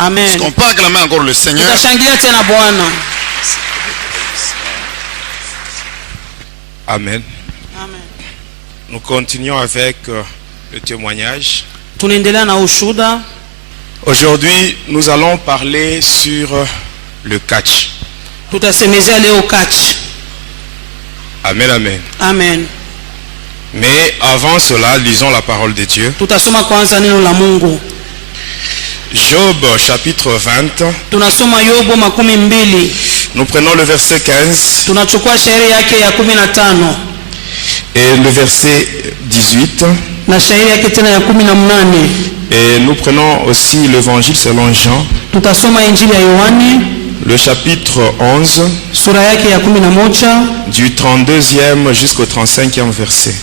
Amen. Est-ce qu'on peut acclamer encore le Seigneur? Amen. Amen. Nous continuons avec le témoignage. Aujourd'hui, nous allons parler sur le catch. Amen, amen. Amen. Mais avant cela, lisons la parole de Dieu. Job chapitre 20. Nous prenons le verset 15 et le verset 18. Et nous prenons aussi l'évangile selon Jean, le chapitre 11, du 32e jusqu'au 35e verset.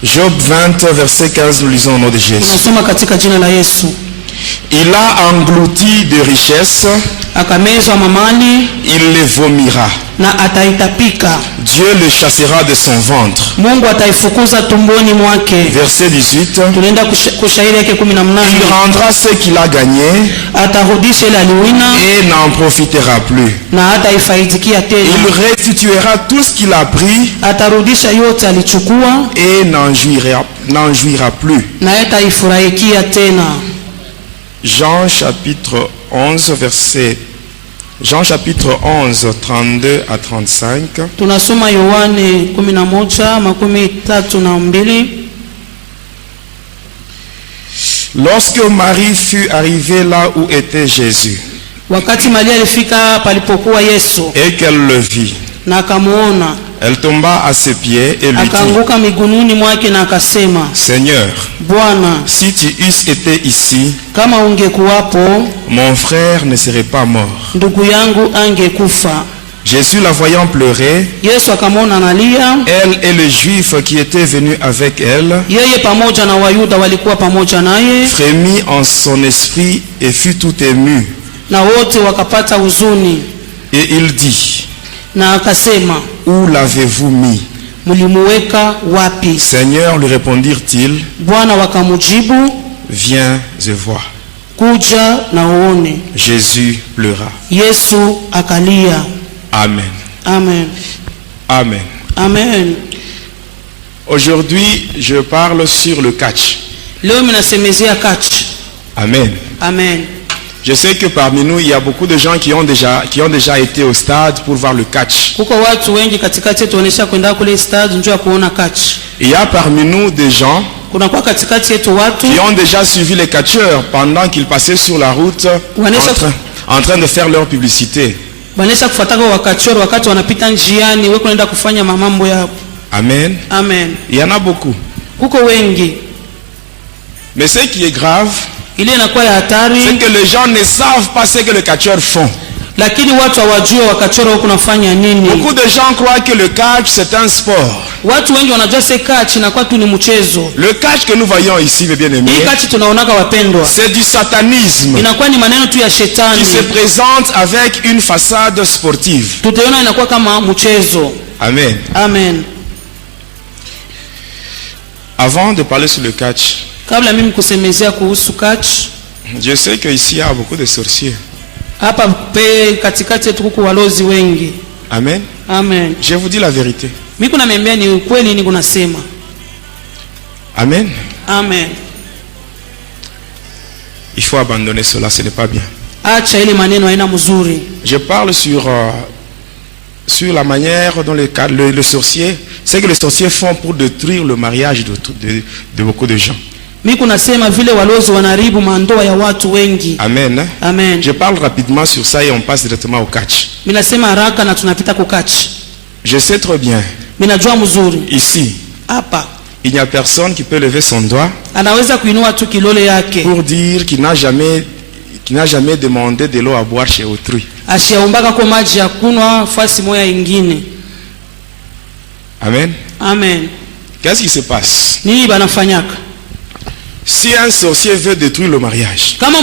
Job 20, verset 15, nous lisons au nom de Jésus. Il a englouti de richesses, il les vomira. Dieu le chassera de son ventre. Verset 18. Il rendra ce qu'il a gagné et n'en profitera plus. Il restituera tout ce qu'il a pris et n'en jouira plus. Jean chapitre 11, verset Jean chapitre 11, 32 à 35. Lorsque Marie fut arrivée là où était Jésus, et qu'elle le vit, elle tomba à ses pieds et lui dit: Seigneur, si tu eusses été ici, mon frère ne serait pas mort. Jésus, la voyant pleurer, elle et les Juifs qui étaient venus avec elle, frémit en son esprit et fut tout ému. Et il dit: Où l'avez-vous mis? Seigneur, lui répondirent-ils, viens et vois. Jésus pleura. Amen. Amen. Amen. Amen. Aujourd'hui, je parle sur le catch. Amen. Amen. Je sais que parmi nous, il y a beaucoup de gens qui ont déjà été au stade pour voir le catch. Il y a parmi nous des gens qui ont déjà suivi les catcheurs pendant qu'ils passaient sur la route en train de faire leur publicité. Amen. Amen. Il y en a beaucoup. Mais ce qui est grave, c'est que les gens ne savent pas ce que les catcheurs font. Beaucoup de gens croient que le catch c'est un sport. Le catch que nous voyons ici, mes bien-aimés, c'est du satanisme qui se présente avec une façade sportive. Amen. Amen. Avant de parler sur le catch, je sais qu'ici il y a beaucoup de sorciers. Amen. Amen. Je vous dis la vérité. Amen. Amen. Il faut abandonner cela, ce n'est pas bien. Je parle sur la manière dont le sorcier, c'est que les sorciers font pour détruire le mariage de beaucoup de gens. Amen. Amen. Je parle rapidement sur ça et on passe directement au catch. Je sais très bien, ici, il n'y a personne qui peut lever son doigt pour dire qu'il n'a jamais demandé de l'eau à boire chez autrui. Amen. Amen. Qu'est-ce qui se passe? Si un sorcier veut détruire le mariage, vous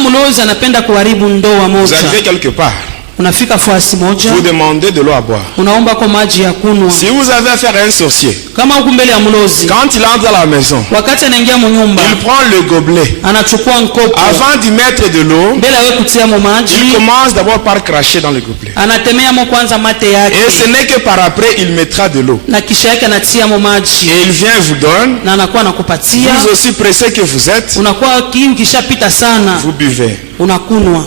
arrivez quelque part, unafika fasi moja, vous demandez de l'eau à boire. unaomba kwa maji ya kunywa. Si vous avez affaire à un sorcier, Kama uko mbele ya mlozi, quand il entre dans la maison, wakati anaingia mnyumba, il prend le gobelet. anachukua nkopo, Avant d'y mettre de l'eau, mbele awe kutia mo maji, il commence d'abord par cracher dans le gobelet. anatemea mo kwanza mate yake, Et ce n'est que par après il mettra de l'eau. na kisha yake anatia mo maji, Et il vient vous donne. na anakuwa anakupatia. Vous aussi pressé que vous êtes, Unakuwa kiu kishapita sana, vous buvez. unakunwa.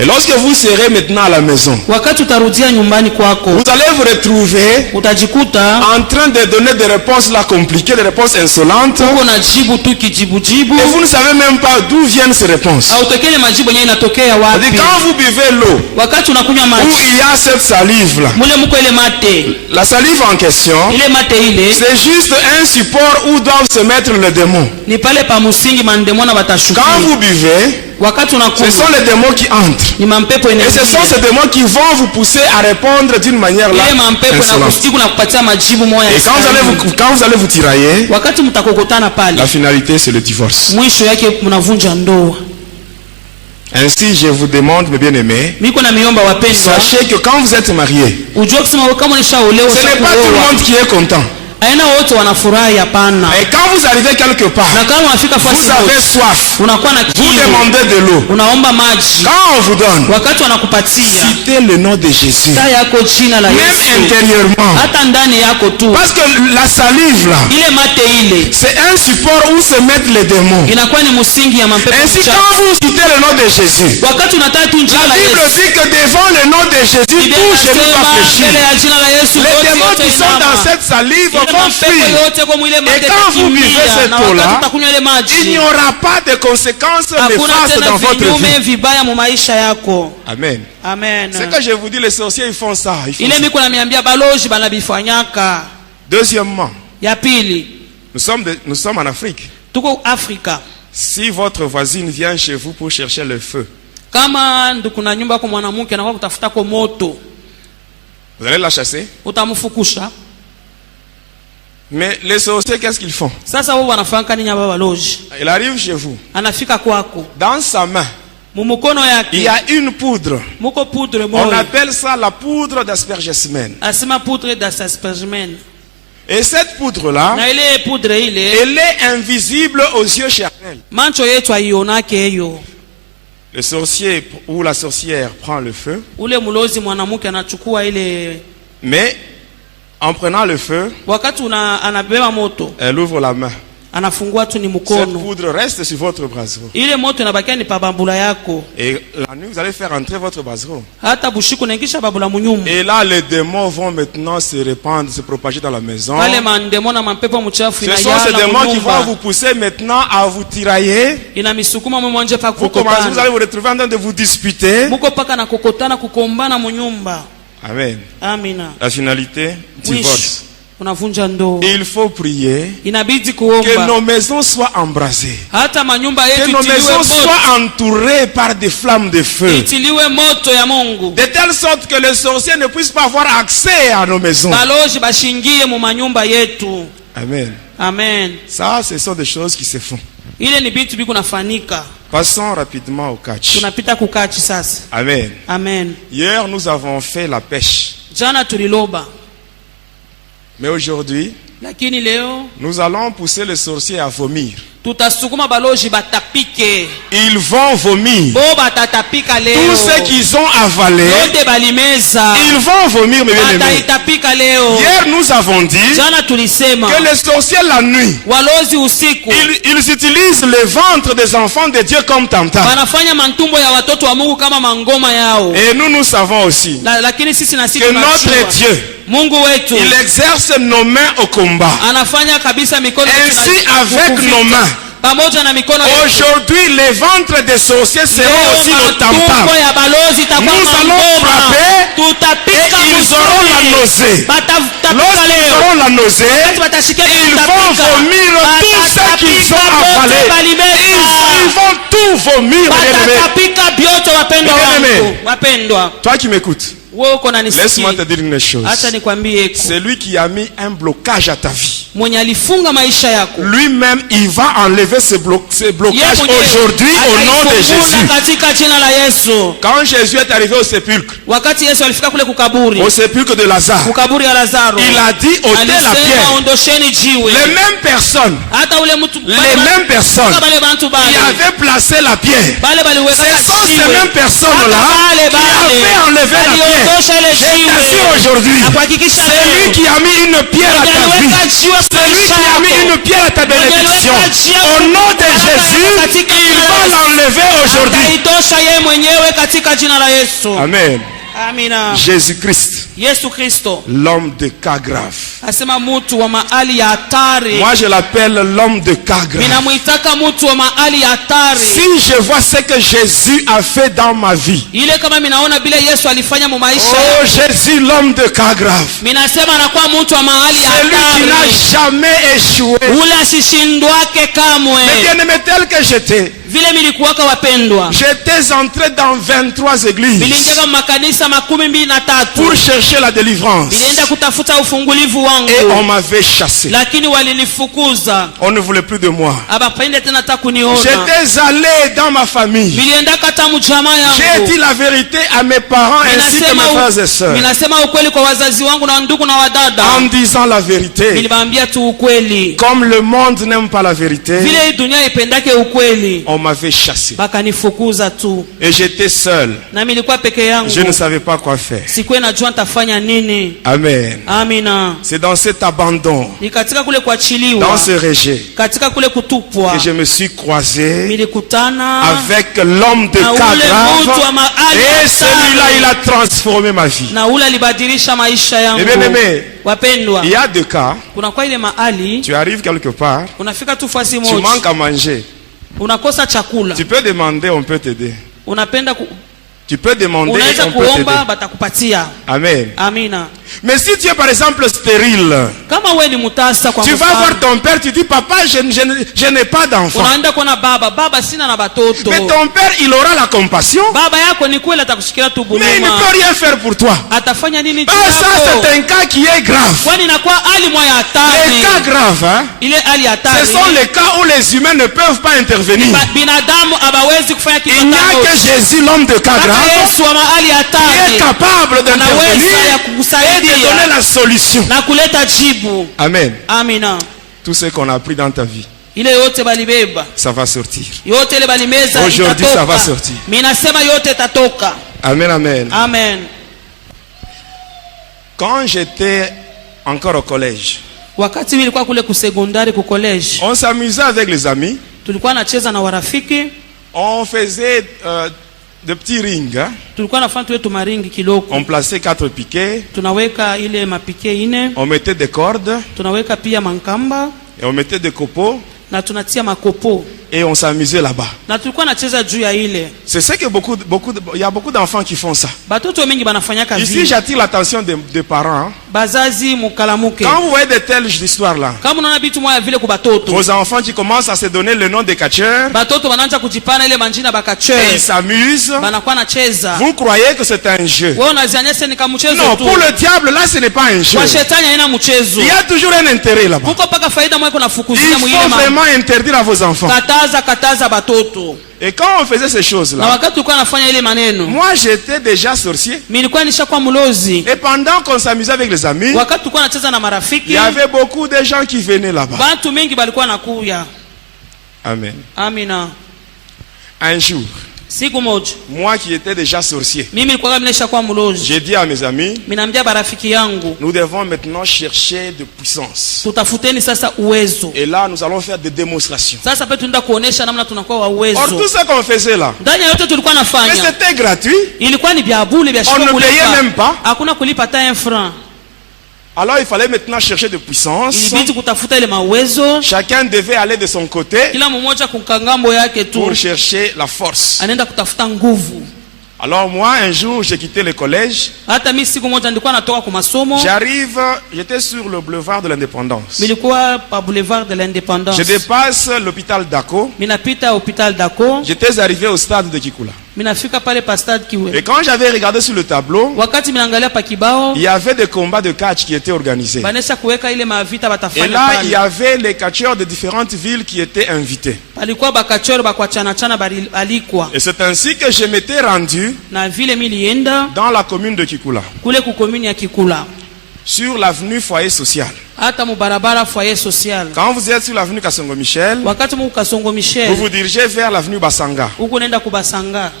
Et lorsque vous serez maintenant à la maison, Wakati utarudia nyumbani kwako, vous allez vous retrouver utajikuta en train de donner des réponses là compliquées, des réponses insolentes. uko na jibu tu kijibu, Et vous ne savez même pas d'où viennent ces réponses. hautekele majibu yenyewe inatokea C'est-à-dire, wapi. quand vous buvez l'eau, Wakati unakunywa où maji, il y a cette salive là, mule muko ile mate, la salive en question, ile mate ile c'est juste un support où doivent se mettre les démons. ni pale pa musingi mandemona batashukia. Quand vous buvez, Wakati ce unakunywa sont les démons qui entrent. ni mampepo Et ce sont inaingia, ces démons qui vont vous pousser à répondre d'une manière là ile mampepo na insolente. kusiku na kupatia majibu moya. Et quand vous allez vous tirailler, Wakati mtakokotana pale, la finalité c'est le divorce. mwisho yake mnavunja ndoa. Ainsi, je vous demande, mes bien-aimés, Miko na miomba wapendwa, sachez que quand vous êtes mariés, ujue kusema kama ulishaolewa, ce n'est pas tout le monde qui est content. aina wote wanafurahi, hapana. Et quand vous arrivez quelque part, Na kama unafika fasi vous avez moja, soif, unakuwa na vous kiu, demandez de l'eau. unaomba maji, Quand on vous donne, wakati wanakupatia, citez le nom de Jésus, taa yako jina la même Yesu, intérieurement. hata ndani yako tu. Parce que la salive là, Ile mate ile c'est un support où se mettent les démons. inakuwa ni msingi ya mapepo Ainsi, mchafu. quand vous citez le nom de Jésus, Wakati unataka tu jina la la Bible Yesu, dit que devant le nom de Jésus, Biblia tout genou va inasema fléchir. mbele ya jina la Yesu Les wote démons qui sont watainama. dans cette salive Ile vont mapepo fuir. yote kwa mwile mate Et quand vous buvez itakimbia, cette na wakati eau-là, utakunywa ile il maji, n'y aura pas de conséquences hakuna néfastes tena dans votre vinyume vie. vibaya mu maisha yako. Amen. Amen. C'est que je vous dis, les sorciers, ils font ça. Ils font Ile ça. miko namiambia baloji banabifanyaka. Deuxièmement, Ya pili, nous sommes en Afrique. tuko Afrika. Si votre voisine vient chez vous pour chercher le feu, Kama ndukuna nyumba kwa mwanamke anakuwa kutafuta kwa moto, vous allez la chasser. utamfukusha. Mais les sorciers, qu'est-ce qu'ils font? Sasa wao wanafanya nini hapa baloji? Il arrive chez vous. Anafika kwako, Dans sa main, mumukono il y yake a une poudre. muko poudre On moja, appelle ça la poudre d'aspergesmen. asema poudre d'aspergement. Et cette poudre-là, Na ile poudre ile elle est invisible aux yeux charnels. mancho yetu aionake hiyo. Le sorcier ou la sorcière prend le feu, Ule mulozi mwanamke anachukua ile, mais en prenant le feu, wakati anabeba moto, elle ouvre la main. anafungua tu ni Cette mkono, poudre reste sur votre brasero. ile moto inabakia ni pabambula yako, Et la nuit, vous allez faire entrer votre brasero. hata bushiku naingisha babula munyumba. Et là, les démons vont maintenant se répandre, se propager dans la maison. Pale mandemo na mapepo mchafu Ce sont ces inayala démons qui vont munyumba, vous pousser maintenant à vous tirailler. inamisukuma mwanje pa Vous commencez, vous allez kukokotana, vous retrouver en train de vous disputer. muko paka na kokotana kukombana munyumba. Amen. Amina. La finalité, Mwisho divorce. unavunja ndoa. Il faut prier Inabidi que kuomba nos maisons soient embrasées. hata manyumba Que yetu nos itiliwe maisons moto, soient entourées par des flammes de feu. itiliwe moto ya Mungu, De telle sorte que les sorciers ne puissent pas avoir accès à nos maisons. baloji bashingie mu manyumba yetu. Amen. Amen. Ça, ce sont des choses qui se font. Ile ni vitu biko nafanika. Passons rapidement au catch. Tunapita kukachi sasa. Amen. Amen. Hier, nous avons fait la pêche. Jana tuliloba, Mais aujourd'hui, lakini leo nous allons pousser les sorciers à vomir. tutasukuma baloji batapike. Ils vont vomir. Bo batatapika leo. Tout ce qu'ils ont avalé, Yote balimeza. ils vont vomir, mes bien-aimés. Bataitapika leo. Hier, nous avons dit Jana tulisema que les sorciers, la nuit, walozi usiku ils utilisent le ventre des enfants de Dieu comme tam-tam. wanafanya mantumbo ya watoto wa Mungu kama mangoma yao. Et nous savons aussi Lakini sisi na sisi que notre tunajua Dieu, Mungu wetu il exerce nos mains au combat. anafanya kabisa mikono yetu Ainsi, na- avec kukuvita. nos mains, pamoja na mikono yetu. aujourd'hui, les ventres des sorciers seront Leo aussi nos tam-tam. matumbo ya balozi itakuwa Nous allons mangoma. frapper Tutapika et ils mzuri. auront la nausée. Batapika Lorsqu'ils leo. auront la nausée, Wakati watashikia ils tutapika. vont vomir tout ce qu'ils ont Batatapika avalé. bote balimeza. Ils vont tout vomir, bien-aimé. Batatapika biote wapendwa Bien-aimé. wangu. Wapendwa. Toi qui m'écoutes, Wewe uko na laisse-moi te nisikia. dire une chose. Acha nikwambie iko. C'est lui qui a mis un blocage à ta vie. lui-même il va enlever ce blocage aujourd'hui au nom de Jésus. Quand Jésus est arrivé au sépulcre de Lazare, il a dit ôtez la pierre. Les mêmes personnes qui avaient placé la pierre, ce sont ces mêmes personnes-là qui avaient enlevé la pierre. Je t'assure aujourd'hui, c'est lui qui a mis une pierre à ta vie, c'est lui qui a mis une pierre à ta bénédiction. Au nom de Jésus, il va l'enlever aujourd'hui. Amen. Amina. Jésus-Christ, l'homme de cas grave. Moi je l'appelle l'homme de cas grave. Si je vois ce que Jésus a fait dans ma vie, oh Jésus, l'homme de cas grave, celui qui n'a jamais échoué, mais bien-aimé tel que j'étais, j'étais entré dans 23 églises pour chercher la délivrance. Et on m'avait chassé. On ne voulait plus de moi. J'étais allé dans ma famille. J'ai dit la vérité à mes parents ainsi que mes frères et sœurs. En disant la vérité. Comme le monde n'aime pas la vérité, on m'avait chassé. Et j'étais seul. Je ne savais pas quoi faire. Amen. C'est dans cet abandon, dans ce rejet, que je me suis croisé avec l'homme de cas grave. Et celui-là, il a transformé ma vie. Et bien aimé, il y a deux cas. Tu arrives quelque part, tu manques à manger. Tu peux demander, on peut t'aider. Tu peux demander, on peut t'aider. Amen. Amina. Mais si tu es par exemple stérile, tu vas voir ton père, tu dis papa, je n'ai pas d'enfant. Mais ton père, il aura la compassion, mais il ne peut rien faire pour toi. Ça c'est un cas qui est grave. Les cas graves, hein? Ce sont les cas où les humains ne peuvent pas intervenir. Il n'y a que Jésus, l'homme de cas grave, qui est capable d'intervenir et de donner la solution. Amen. Amina. Tout ce qu'on a appris dans ta vie, ça va sortir. Aujourd'hui, ça va sortir. Amen, amen. Amen. Quand j'étais encore au collège, on s'amusait avec les amis. On faisait de petits rings, hein? On plaçait 4 piquets. On mettait des cordes. Et on mettait des copeaux. Et on s'amusait là-bas. C'est ce que il y a beaucoup d'enfants qui font ça. Ici, j'attire l'attention des parents. Quand vous voyez de telles histoires-là, vos enfants qui commencent à se donner le nom des catcheurs, et ils s'amusent, vous croyez que c'est un jeu. Non, pour le diable, là, ce n'est pas un jeu. Il y a toujours un intérêt là-bas. Il faut vraiment interdire à vos enfants. Et quand on faisait ces choses-là, moi j'étais déjà sorcier. Et pendant qu'on s'amusait avec les amis, il y avait beaucoup de gens qui venaient là-bas. Amen. Amina. Un jour, moi qui étais déjà sorcier, j'ai dit à mes amis, nous devons maintenant chercher de puissance. Et là, nous allons faire des démonstrations. Or, tout ce qu'on faisait là, c'était gratuit. On ne payait même pas. Alors il fallait maintenant chercher de puissance. Chacun devait aller de son côté pour chercher la force. Alors moi, un jour, j'ai quitté le collège. J'arrive, j'étais sur le boulevard de l'Indépendance. Je dépasse l'hôpital d'Ako. J'étais arrivé au stade de Kikula. Et quand j'avais regardé sur le tableau, il y avait des combats de catch qui étaient organisés. Et là, il y avait les catcheurs de différentes villes qui étaient invités. Et c'est ainsi que je m'étais rendu dans la commune de Kikula, sur l'avenue Foyer Social. Quand vous êtes sur l'avenue Kasongo Michel, vous vous dirigez vers l'avenue Basanga.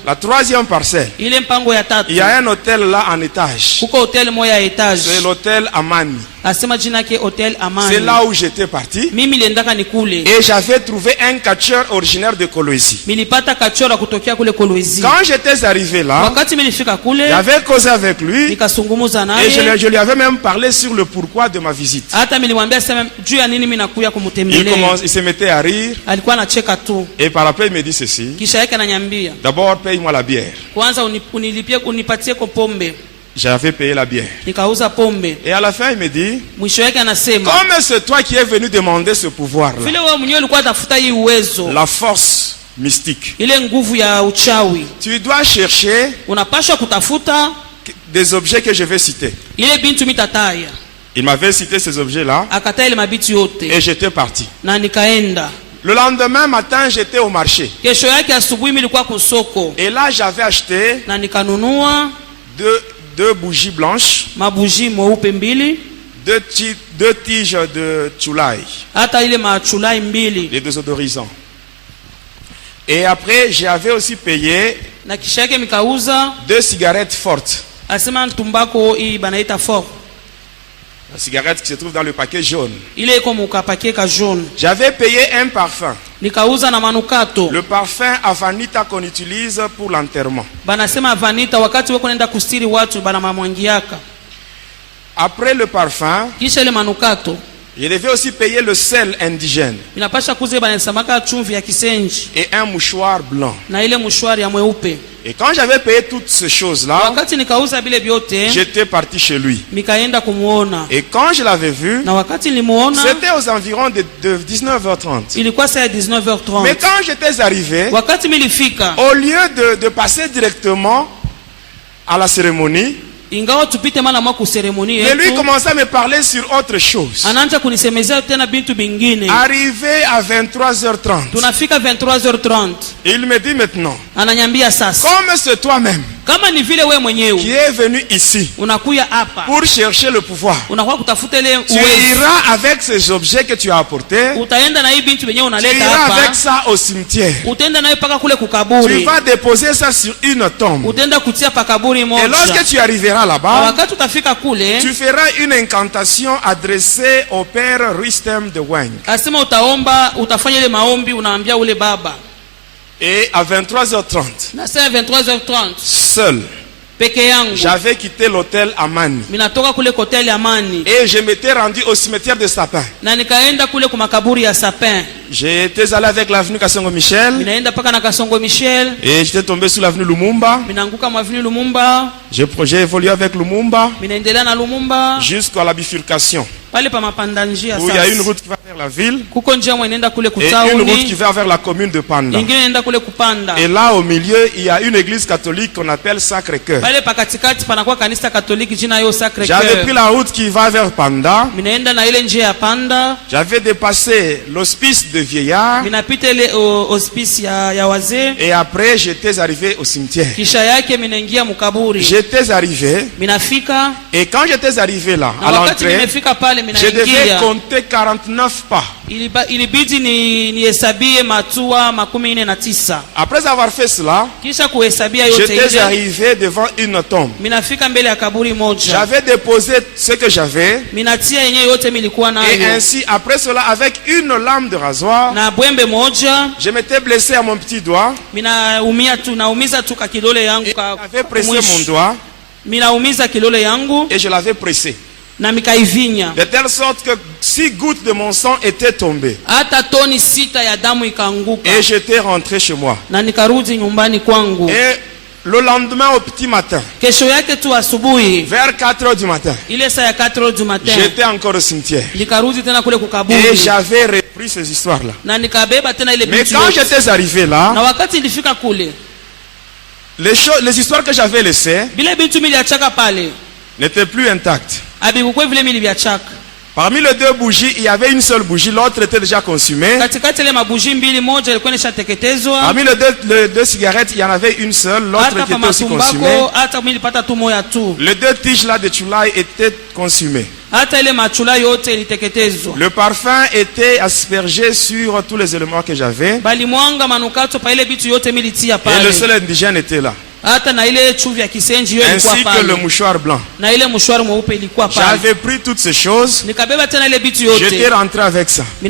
La troisième parcelle, il y a un hôtel là en étage. C'est l'hôtel Amani. C'est là où j'étais parti. Et j'avais trouvé un catcheur originaire de Kolwezi. Quand j'étais arrivé là, j'avais causé avec lui. Et je lui avais même parlé sur le pourquoi de ma visite. Il se mettait à rire. Et par après il me dit ceci: d'abord paye-moi la bière. J'avais payé la bière. Et à la fin il me dit: comme c'est toi qui es venu demander ce pouvoir là, la force mystique, tu dois chercher des objets que je vais citer. Il m'avait cité ces objets-là et j'étais parti. Le lendemain matin, j'étais au marché. Et là, j'avais acheté deux bougies blanches, deux tiges de chulai, les désodorisants. Et après, j'avais aussi payé 2 cigarettes fortes. La cigarette qui se trouve dans le paquet jaune. J'avais payé un parfum. Le parfum Avanita qu'on utilise pour l'enterrement. Après le parfum, je devais aussi payer le sel indigène et un mouchoir blanc. Et quand j'avais payé toutes ces choses-là, j'étais parti chez lui. Et quand je l'avais vu, c'était aux environs de 19h30. Mais quand j'étais arrivé, au lieu de passer directement à la cérémonie, mais lui commençait à me parler sur autre chose. Arrivé à 23h30, il me dit maintenant: comme c'est toi-même qui est venu ici pour chercher le pouvoir, tu iras avec ces objets que tu as apportés, tu iras avec ça au cimetière, tu vas déposer ça sur une tombe, et lorsque tu arriveras là-bas, tu feras une incantation adressée au père Rustem de Weng. Et à 23h30, seul, j'avais quitté l'hôtel Amani et je m'étais rendu au cimetière de Sapin. J'étais allé avec l'avenue Kasongo Michel et j'étais tombé sur l'avenue Lumumba. J'ai évolué avec Lumumba jusqu'à la bifurcation, où il y a une route qui va vers la ville et une route qui va vers la commune de Panda. Et là au milieu, il y a une église catholique qu'on appelle Sacré-Cœur. J'avais pris la route qui va vers Panda. J'avais dépassé l'hospice de vieillards. Et après j'étais arrivé au cimetière. J'étais arrivé. Et quand j'étais arrivé là, à l'entrée, je devais compter 49 pas. Après avoir fait cela, j'étais arrivé devant une tombe. J'avais déposé ce que j'avais. Et ainsi, après cela, avec une lame de rasoir, je m'étais blessé à mon petit doigt. Et j'avais pressé mon doigt. Et je l'avais pressé. De telle sorte que 6 gouttes de mon sang étaient tombées. Et j'étais rentré chez moi. Et le lendemain au petit matin, vers 4h du matin, j'étais encore au cimetière. Et j'avais repris ces histoires-là. Mais quand j'étais arrivé là, les histoires que j'avais laissées n'étaient plus intactes. Parmi les deux bougies, il y avait une seule bougie, l'autre était déjà consumée. Parmi les deux cigarettes, il y en avait une seule, l'autre qui était aussi consumée. Les deux tiges là de Chulai étaient consumées. Le parfum était aspergé sur tous les éléments que j'avais. Et le seul indigène était là. Ainsi que le mouchoir blanc. J'avais pris toutes ces choses. J'étais rentré avec ça. Et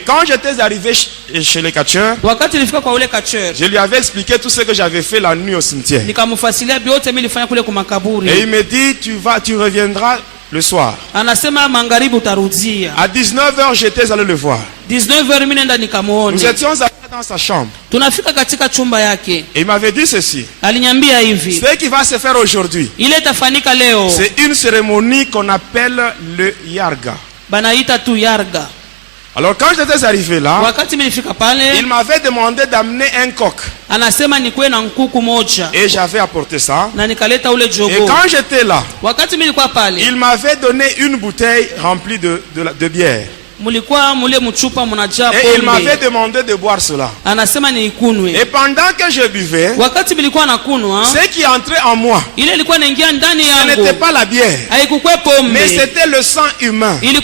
quand j'étais arrivé chez le catcheur, je lui avais expliqué tout ce que j'avais fait la nuit au cimetière. Et il me dit, tu reviendras le soir. À 19h, j'étais allé le voir. Nous étions dans sa chambre. Et il m'avait dit ceci. Ce qui va se faire aujourd'hui, c'est une cérémonie qu'on appelle le Yarga. Alors quand j'étais arrivé là, il m'avait demandé d'amener un coq. Et j'avais apporté ça. Et quand j'étais là, il m'avait donné une bouteille remplie de bière. Et il m'avait demandé de boire cela. Et pendant que je buvais, ce qui entrait en moi, ce n'était pas la bière, mais c'était le sang humain. Il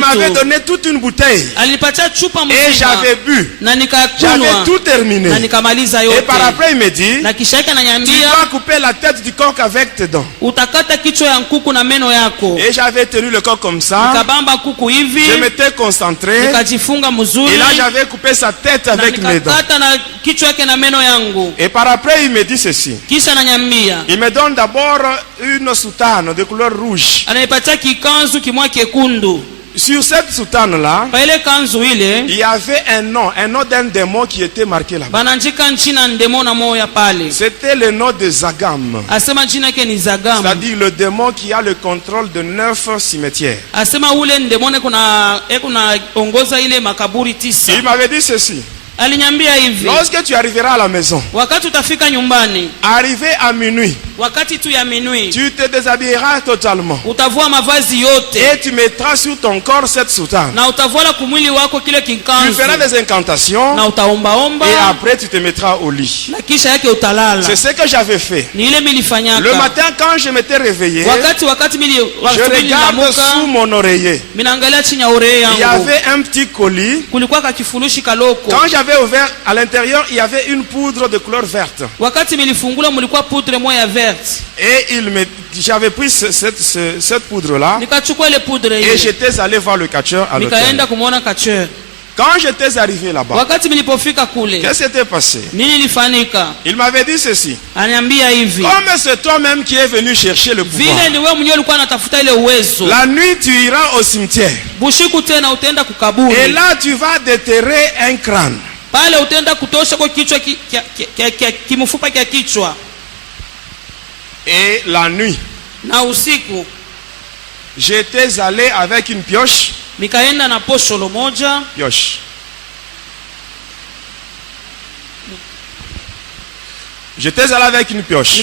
m'avait donné toute une bouteille. Et j'avais bu. J'avais tout terminé. Et par après il me dit, tu vas couper la tête du coq avec tes dents. Et j'avais tenu le coq comme ça. Je m'étais concentré. Et là j'avais coupé sa tête avec mes dents. Et par après il me dit ceci. Il me donne d'abord une soutane de couleur rouge. Sur cette soutane-là, il y avait un nom d'un démon qui était marqué là-bas. C'était le nom de Zagam. C'est-à-dire le démon qui a le contrôle de 9 cimetières. Il m'avait dit ceci. Lorsque tu arriveras à la maison, arrivé à minuit, tu te déshabilleras totalement. Et tu mettras sur ton corps cette soutane. Tu feras des incantations. Et après tu te mettras au lit. C'est ce que j'avais fait. Le matin quand je m'étais réveillé, je regarde sous mon oreiller. Il y avait un petit colis. Quand j'avais ouvert, à l'intérieur il y avait une poudre de couleur verte. Et j'avais pris cette poudre là. Et j'étais allé voir le catcheur à l'hôtel. Quand j'étais arrivé là-bas, qu'est-ce qui s'était passé? Il m'avait dit ceci. Comme c'est toi-même qui es venu chercher le pouvoir, la nuit tu iras au cimetière. Et là tu vas déterrer un crâne. Et la nuit, j'étais allé avec une pioche. Pioche. J'étais allé avec une pioche.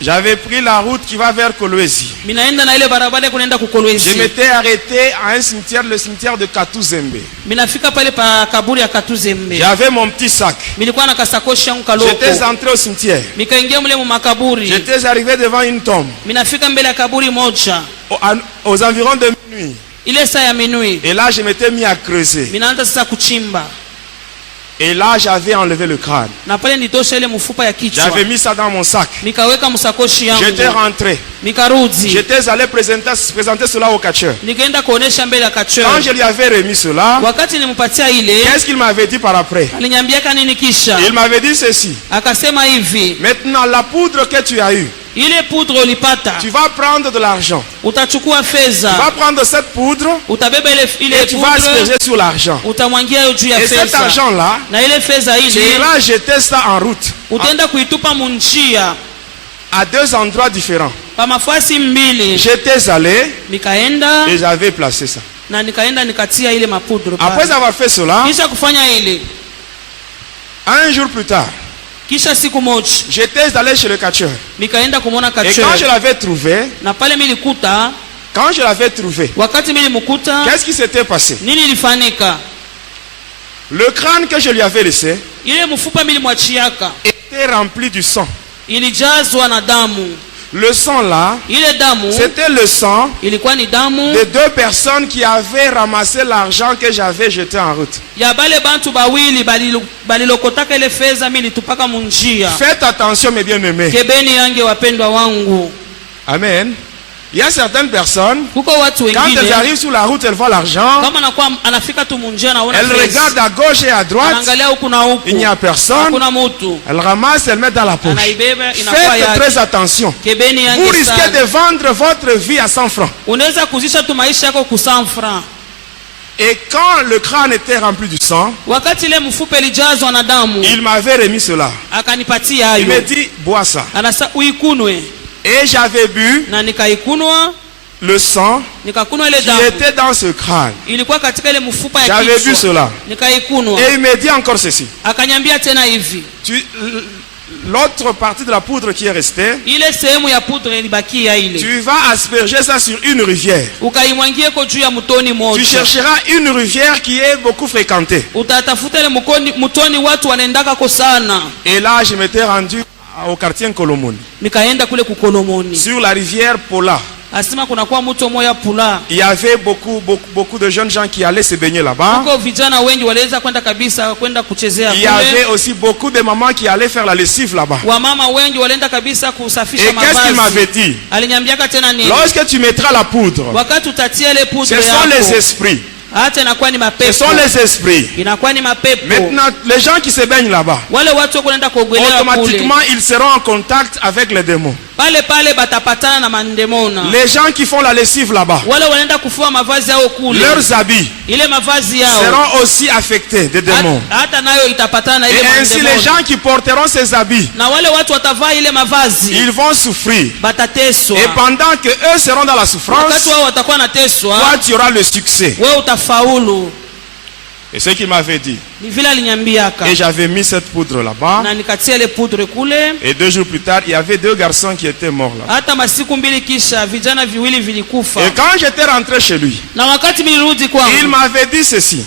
J'avais pris la route qui va vers Kolwezi. Je m'étais arrêté à un cimetière, le cimetière de Katuzembe. J'avais mon petit sac. J'étais entré au cimetière. J'étais arrivé devant une tombe. Aux environs de minuit. Et là je m'étais mis à creuser. Et là j'avais enlevé le crâne. J'avais mis ça dans mon sac. J'étais rentré. J'étais allé présenter cela au catcheur. Quand je lui avais remis cela, qu'est-ce qu'il m'avait dit par après? Il m'avait dit ceci. Maintenant la poudre que tu as eue, tu vas prendre de l'argent. Tu vas prendre cette poudre et tu vas asperger sur l'argent. Et cet argent-là, tu iras jeter ça en route à 2 endroits différents. J'étais allé et j'avais placé ça. Après avoir fait cela, Un jour plus tard, j'étais allé chez le catcheur. Et quand je l'avais trouvé, qu'est-ce qui s'était passé? Le crâne que je lui avais laissé était rempli du sang. Le sang là, c'était le sang de deux personnes qui avaient ramassé l'argent que j'avais jeté en route. Faites attention mes bien-aimés. Amen. Il y a certaines personnes, quand elles arrivent sur la route, elles voient l'argent, elles regardent à gauche et à droite, il n'y a personne, elles ramassent, elles mettent dans la poche. Faites très attention. Vous risquez de vendre votre vie à 100 francs. Et quand le crâne était rempli du sang, il m'avait remis cela. Il m'a dit, bois ça. Et j'avais bu le sang qui était dans ce crâne. J'avais bu cela. Et il m'a dit encore ceci. L'autre partie de la poudre qui est restée, tu vas asperger ça sur une rivière. Tu chercheras une rivière qui est beaucoup fréquentée. Et là, je m'étais rendu au quartier Kolomoni, sur la rivière Pola. Il y avait beaucoup de jeunes gens qui allaient se baigner là-bas. Il y avait aussi beaucoup de mamans qui allaient faire la lessive là-bas. Et qu'est-ce qu'il m'avait dit? Lorsque tu mettras la poudre, ce sont les esprits. Ce sont les esprits. Maintenant, les gens qui se baignent là-bas, automatiquement, ils seront en contact avec les démons. Les gens qui font la lessive là-bas, leurs habits seront aussi affectés des démons. Et ainsi, les gens qui porteront ces habits, ils vont souffrir. Et pendant que eux seront dans la souffrance, toi, tu auras le succès. Et ce qu'il m'avait dit. Et j'avais mis cette poudre là-bas. Et 2 jours plus tard, il y avait 2 garçons qui étaient morts là. Et quand j'étais rentré chez lui, il m'avait dit ceci.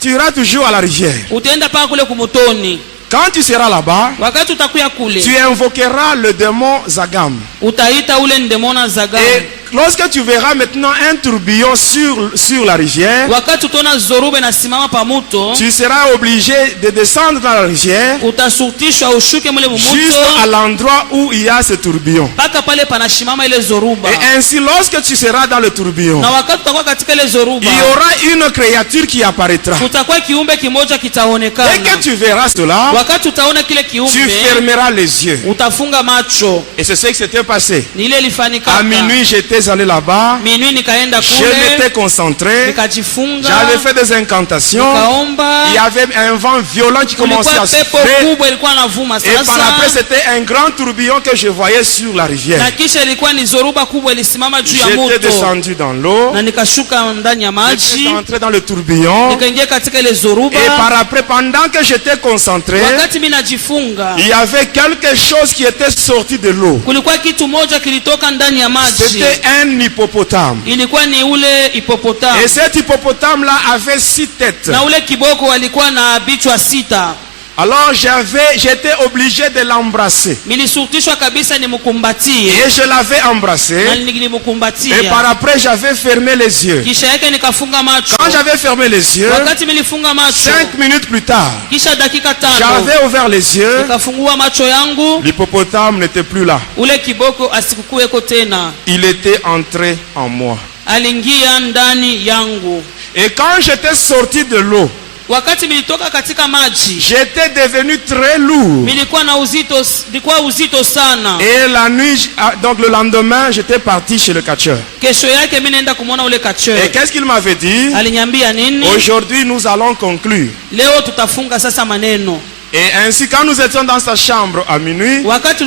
Tu iras toujours à la rivière. Quand tu seras là-bas, tu invoqueras le démon Zagam. Et lorsque tu verras maintenant un tourbillon sur la rivière, tu seras obligé de descendre dans la rivière juste à l'endroit où il y a ce tourbillon. Et ainsi, lorsque tu seras dans le tourbillon, il y aura une créature qui apparaîtra. Dès que tu verras cela, tu fermeras les yeux. Et c'est ce qui s'était passé. À minuit, j'étais allé là-bas. Je m'étais concentré. J'avais fait des incantations. Il y avait un vent violent qui commençait à souffler. Et par après, c'était un grand tourbillon que je voyais sur la rivière. J'étais descendu dans l'eau. J'étais entré dans le tourbillon. Et par après, pendant que j'étais concentré, il y avait quelque chose qui était sorti de l'eau. C'était un hippopotame. Et cet hippopotame là avait 6 têtes. Alors j'étais obligé de l'embrasser. Et je l'avais embrassé. Et par après j'avais fermé les yeux. Quand j'avais fermé les yeux, 5 minutes plus tard, j'avais ouvert les yeux. L'hippopotame n'était plus là. Il était entré en moi. Et quand j'étais sorti de l'eau, j'étais devenu très lourd. Et la nuit, donc le lendemain, j'étais parti chez le catcheur. Et qu'est-ce qu'il m'avait dit? Aujourd'hui, nous allons conclure. Et ainsi, quand nous étions dans sa chambre à minuit, qu'est-ce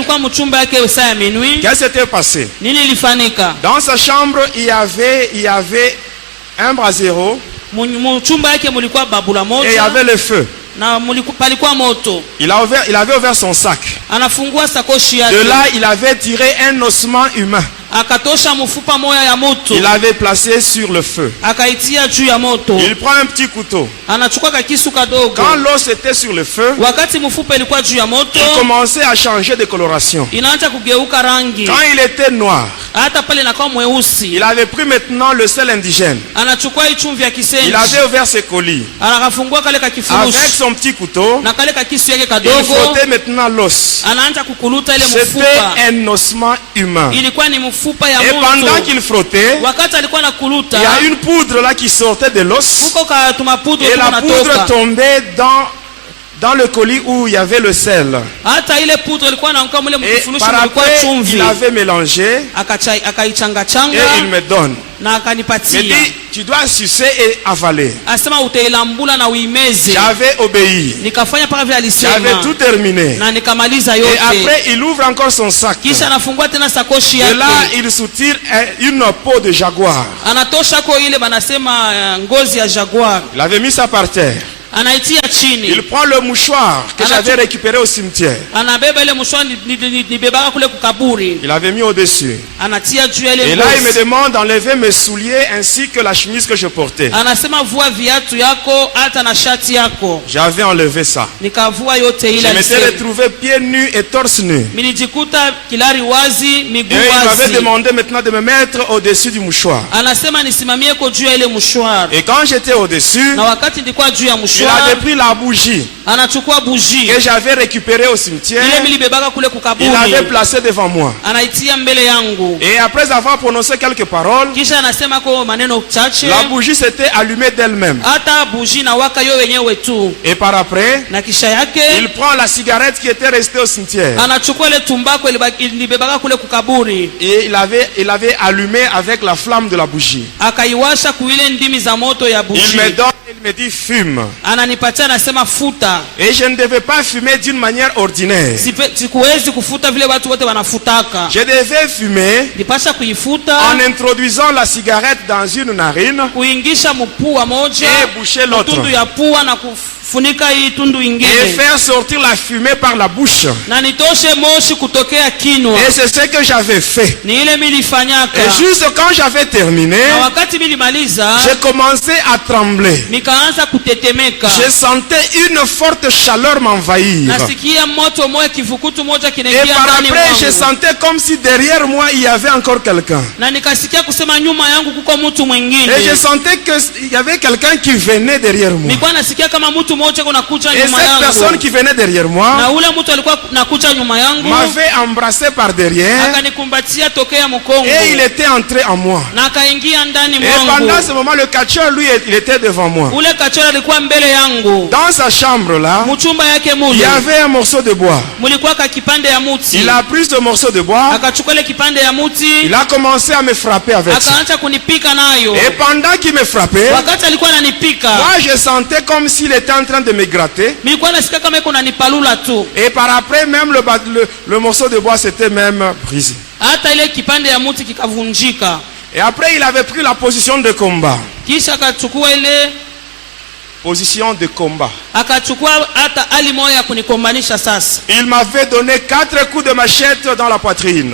qui s'était passé? Dans sa chambre, il y avait un brasero. Et il y avait le feu. Il avait ouvert son sac. De là, il avait tiré un ossement humain. Il l'avait placé sur le feu. Il prend un petit couteau. Quand l'os était sur le feu, il commençait à changer de coloration. Quand il était noir, il avait pris maintenant le sel indigène. Il avait ouvert ses colis. Avec son petit couteau, il frottait maintenant l'os. C'était un ossement humain. Et pendant qu'il frottait, il y a une poudre là qui sortait de l'os. Et la poudre tombait dans le colis où il y avait le sel. Et par après, il avait mélangé. Et il me donne. Il dit, tu dois sucer et avaler. J'avais obéi. J'avais tout terminé. Et après, il ouvre encore son sac. Et là, il soutire une peau de jaguar. Il avait mis ça par terre. Il prend le mouchoir que j'avais récupéré au cimetière. Il avait mis au-dessus. Et là, il me demande d'enlever mes souliers ainsi que la chemise que je portais. J'avais enlevé ça. Je m'étais retrouvé pieds nus et torse nu. Et il m'avait demandé maintenant de me mettre au-dessus du mouchoir. Et quand j'étais au-dessus, il avait pris la bougie que j'avais récupérée au cimetière. Il l'avait placée devant moi. Et après avoir prononcé quelques paroles, la bougie s'était allumée d'elle-même. Et par après, il prend la cigarette qui était restée au cimetière. Et il avait allumé avec la flamme de la bougie. Il me donne. Il me dit fume. Et je ne devais pas fumer d'une manière ordinaire. Je devais fumer en introduisant la cigarette dans une narine et boucher l'autre. Et faire sortir la fumée par la bouche. Et c'est ce que j'avais fait. Et juste quand j'avais terminé, j'ai commencé à trembler. Je sentais une forte chaleur m'envahir. Et par après, je sentais comme si derrière moi il y avait encore quelqu'un. Et je sentais qu'il y avait quelqu'un qui venait derrière moi. Et cette personne qui venait derrière moi m'avait embrassé par derrière. Et il était entré en moi. Et pendant ce moment, le catcheur, lui, il était devant moi. Dans sa chambre là, il y avait un morceau de bois. Il a pris ce morceau de bois. Il a commencé à me frapper avec ça. Et pendant qu'il me frappait, moi je sentais comme s'il était en train de me gratter. Et par après, même le morceau de bois s'était même brisé. Et après, il avait pris la position de combat. Position de combat. Il m'avait donné 4 coups de machette dans la poitrine.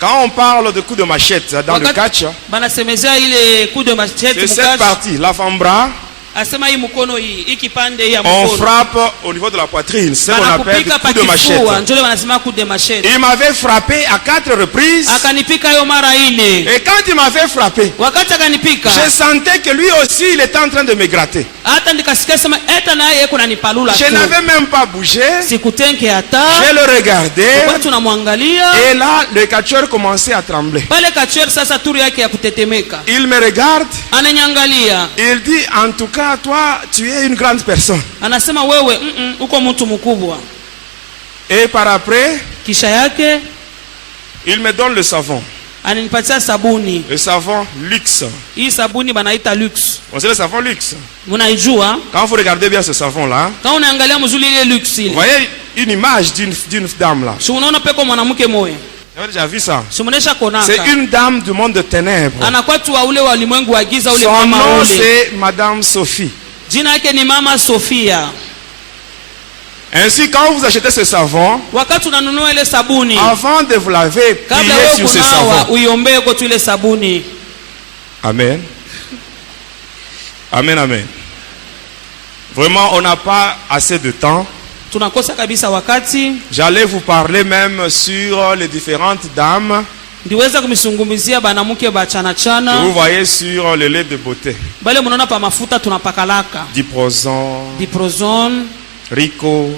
Quand on parle de coups de machette dans le catch, c'est cette partie, l'avant-bras. On frappe au niveau de la poitrine, c'est ce qu'on appelle coup de machette. Il m'avait frappé à 4 reprises. Et quand il m'avait frappé, je sentais que lui aussi il était en train de me gratter. Je n'avais même pas bougé. Je le regardais. Et là, le catcheur commençait à trembler. Il me regarde. Il dit, en tout cas, toi, tu es une grande personne. Et par après, il me donne le savon. Le savon luxe. On sait le savon luxe. Quand vous regardez bien ce savon là, vous voyez une image d'une dame là. Vous avez déjà vu ça? C'est une dame du monde de ténèbres. Son nom c'est Madame Sophie. Ainsi, quand vous achetez ce savon, avant de vous laver, priez sur ce savon. Amen. Amen, amen. Vraiment, on n'a pas assez de temps. J'allais vous parler même sur les différentes dames que vous voyez sur le lait de beauté. Diprozone, Rico,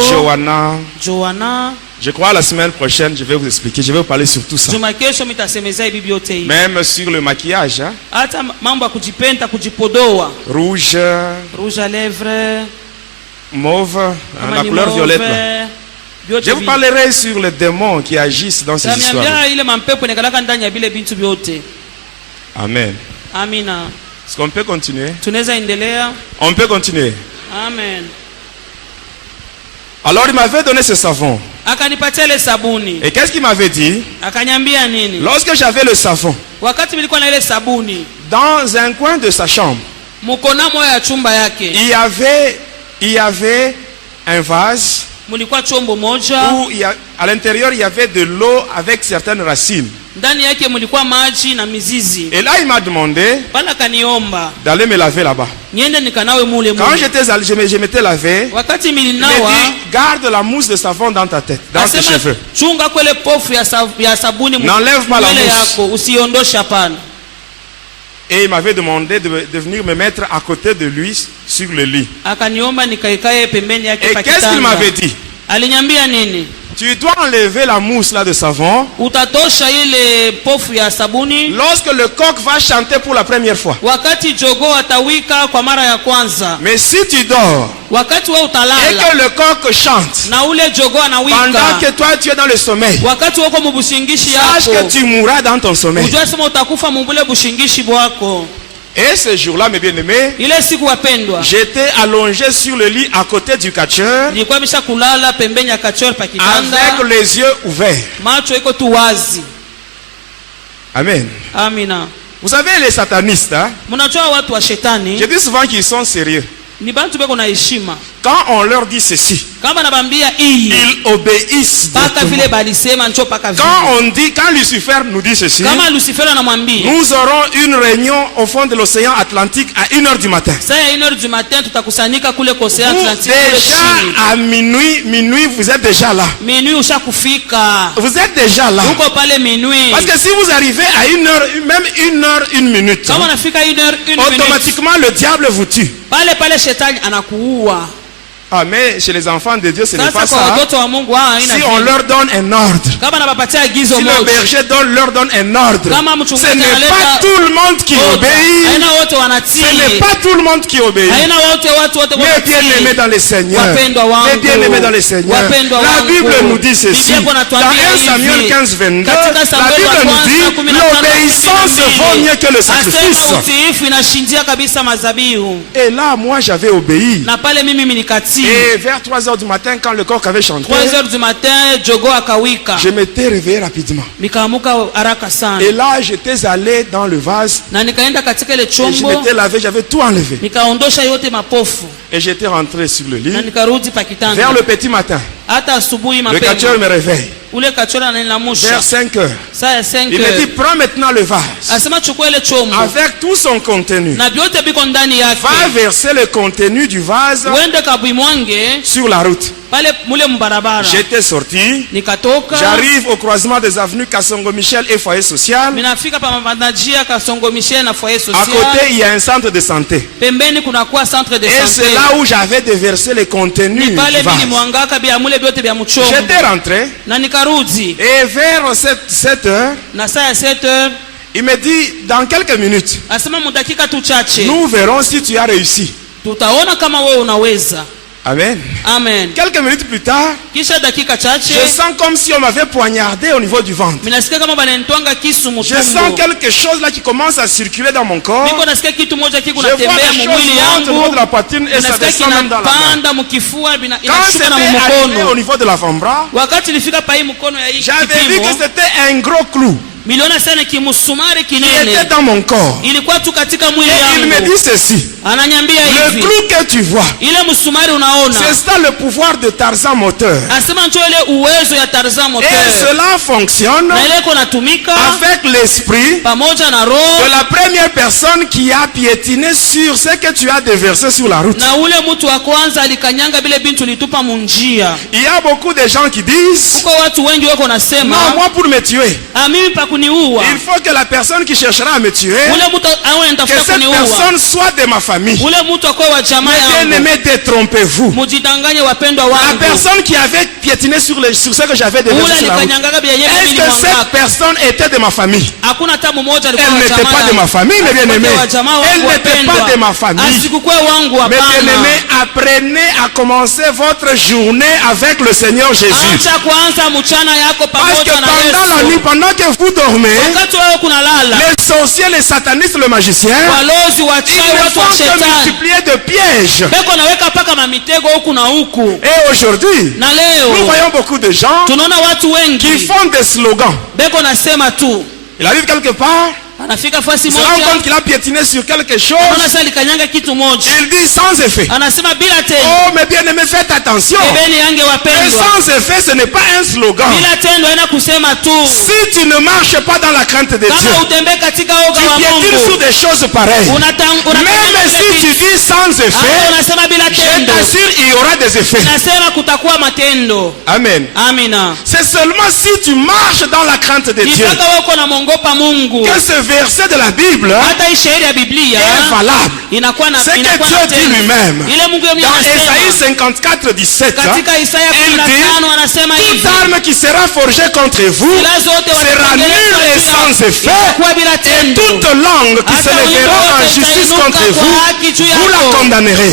Johanna. Je crois la semaine prochaine, je vais vous expliquer. Je vais vous parler sur tout ça. Même sur le maquillage. Hein? Rouge à lèvres, mauve, la couleur violette. Là. Je vous parlerai sur les démons qui agissent dans ces histoires. Amen. Est-ce qu'on peut continuer? On peut continuer. Amen. Alors il m'avait donné ce savon. Et qu'est-ce qu'il m'avait dit? Lorsque j'avais le savon, dans un coin de sa chambre, il y avait un vase où à l'intérieur il y avait de l'eau avec certaines racines. Et là il m'a demandé d'aller me laver là-bas. Quand je m'étais lavé, il m'a dit garde la mousse de savon dans ta tête, dans tes cheveux. N'enlève pas la mousse. Et il m'avait demandé de venir me mettre à côté de lui sur le lit. Et qu'est-ce qu'il m'avait dit? Tu dois enlever la mousse là de savon lorsque le coq va chanter pour la première fois. Mais si tu dors et que le coq chante pendant que toi tu es dans le sommeil, sache que tu mourras dans ton sommeil. Et ce jour-là, mes bien-aimés, j'étais allongé sur le lit à côté du catcheur avec les yeux ouverts. Amen. Vous savez, les satanistes, hein? Je dis souvent qu'ils sont sérieux. Quand on leur dit ceci, ils obéissent. Quand Lucifer nous dit ceci, nous aurons une réunion au fond de l'océan Atlantique à 1h du matin. Déjà à minuit, vous êtes déjà là. Vous êtes déjà là. Parce que si vous arrivez à 1h, même 1h, 1 minute, automatiquement le diable vous tue. Ah, mais chez les enfants de Dieu, ce n'est pas ça. Si on leur donne un ordre, si le berger leur donne un ordre, ce n'est pas tout le monde qui obéit. Ce n'est pas tout le monde qui obéit. Mais bien-aimés dans les Seigneurs, mais bien-aimés dans les Seigneurs, la Bible nous dit ceci. Dans 1 Samuel 15, 22, la Bible nous dit l'obéissance vaut mieux que le sacrifice. Et là, moi, j'avais obéi. Et vers 3h du matin, quand le coq avait chanté, 3h du matin, je m'étais réveillé rapidement. Et là, j'étais allé dans le vase. Et je m'étais lavé, j'avais tout enlevé. Et j'étais rentré sur le lit. Vers le petit matin, le catcheur me réveille. Vers 5h, il me dit prends maintenant le vase avec tout son contenu. Va verser le contenu du vase sur la route. J'étais sorti. J'arrive au croisement des avenues Kasongo Michel et Foyer Social. À côté, il y a un centre de santé. Et c'est là où j'avais déversé le contenu du vase. J'étais rentré. Et vers 7h, il me dit dans quelques minutes, nous verrons si tu as réussi. Amen. Amen. Quelques minutes plus tard, je sens comme si on m'avait poignardé au niveau du ventre. Je sens quelque chose là qui commence à circuler dans mon corps. Je vois des choses monter au niveau de la poitrine et ça descend même dans la main. Quand c'était arrivé au niveau de l'avant-bras, j'avais vu que c'était un gros clou qui était dans mon corps. Et il me dit ceci: le clou que tu vois, c'est ça le pouvoir de Tarzan moteur. Et cela fonctionne avec l'esprit de la première personne qui a piétiné sur ce que tu as déversé sur la route. Il y a beaucoup de gens qui disent: non, moi pour me tuer, il faut que la personne qui cherchera à me tuer, que cette personne soit de ma famille. Mais bien aimé, détrompez-vous. La personne qui avait piétiné sur ce que j'avais déversé sur la route, est-ce que cette personne était de ma famille? Elle n'était pas de ma famille, mes bien-aimés. Elle n'était pas de ma famille. Mes bien-aimés, apprenez à commencer votre journée avec le Seigneur Jésus. Parce que pendant la nuit, pendant que vous dormez, les sorciers, les satanistes, le magicien, ils ne font que multiplier de pièges. Et aujourd'hui, nous voyons beaucoup de gens qui font des slogans. Il arrive quelque part, il se rend compte qu'il a piétiné sur quelque chose. Il dit sans effet. Oh, mais bien aimé, faites attention. Mais sans effet, ce n'est pas un slogan. Si tu ne marches pas dans la crainte de Dieu, tu piétines sur des choses pareilles. Même si tu dis sans effet, je t'assure, il y aura des effets. Amen. C'est seulement si tu marches dans la crainte de Dieu que ce verset de la Bible est valable. C'est que Dieu dit lui-même dans Ésaïe 54, 17, il dit: toute arme qui sera forgée contre vous sera nulle et sans effet, et toute langue qui se lèvera en justice contre vous, vous la condamnerez.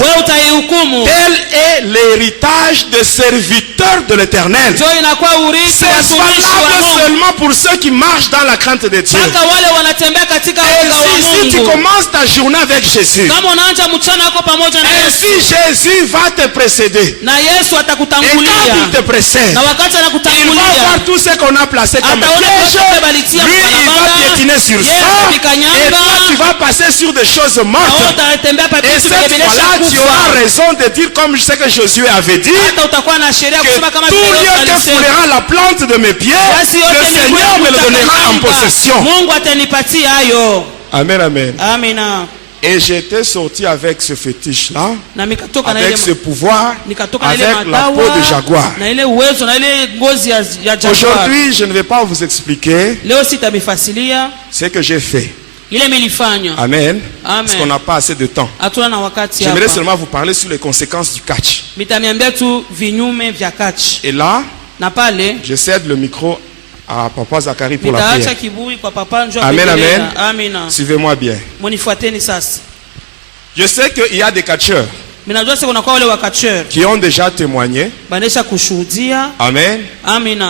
Tel est l'héritage des serviteurs de l'Éternel. C'est valable seulement pour ceux qui marchent dans la crainte de Dieu. Et si tu commences ta journée avec Jésus, ainsi Jésus va te précéder. Et quand il te précède, il va voir tout ce qu'on a placé comme piège. Lui, il va piétiner sur ça. Et toi, tu vas passer sur des choses mortes. Et cette fois-là, tu auras raison de dire, comme je sais que Josué avait dit, que tout lieu que foulera la plante de mes pieds, le Seigneur me le donnera en possession. Amen, amen. Et j'étais sorti avec ce fétiche-là, avec ce pouvoir, avec la peau de jaguar. Aujourd'hui, je ne vais pas vous expliquer ce que j'ai fait. Amen. Parce qu'on n'a pas assez de temps. J'aimerais seulement vous parler sur les conséquences du catch. Et là, je cède le micro à Papa Zacharie pour la prière. Amen, amen. Suivez-moi bien. Je sais qu'il y a des catcheurs qui ont déjà témoigné. Amen.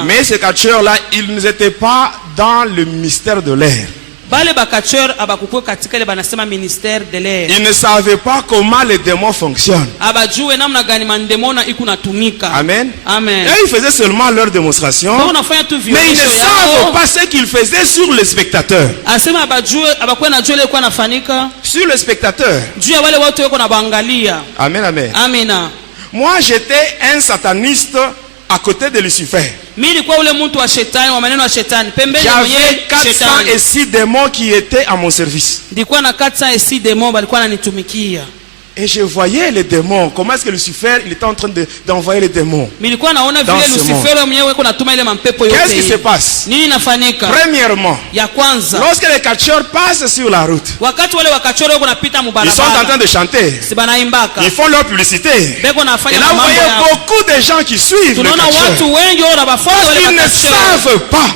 Mais ces catcheurs-là, ils n'étaient pas dans le mystère de l'air. Ils ne savaient pas comment les démons fonctionnent. Amen. Et ils faisaient seulement leur démonstration. Mais ils ne savent pas ce qu'ils faisaient sur les spectateurs. Sur les spectateurs. Amen, amen. Moi, j'étais un sataniste à côté de Lucifer. J'avais 406 démons qui étaient à mon service. Et je voyais les démons. Comment est-ce que Lucifer il était en train d'envoyer les démons dans ce monde. Qu'est-ce qui se passe? Premièrement, lorsque les catcheurs passent sur la route, ils sont en train de chanter. Ils font leur publicité. Et là, vous voyez beaucoup de gens qui suivent les catcheurs. Parce qu'ils ne savent pas.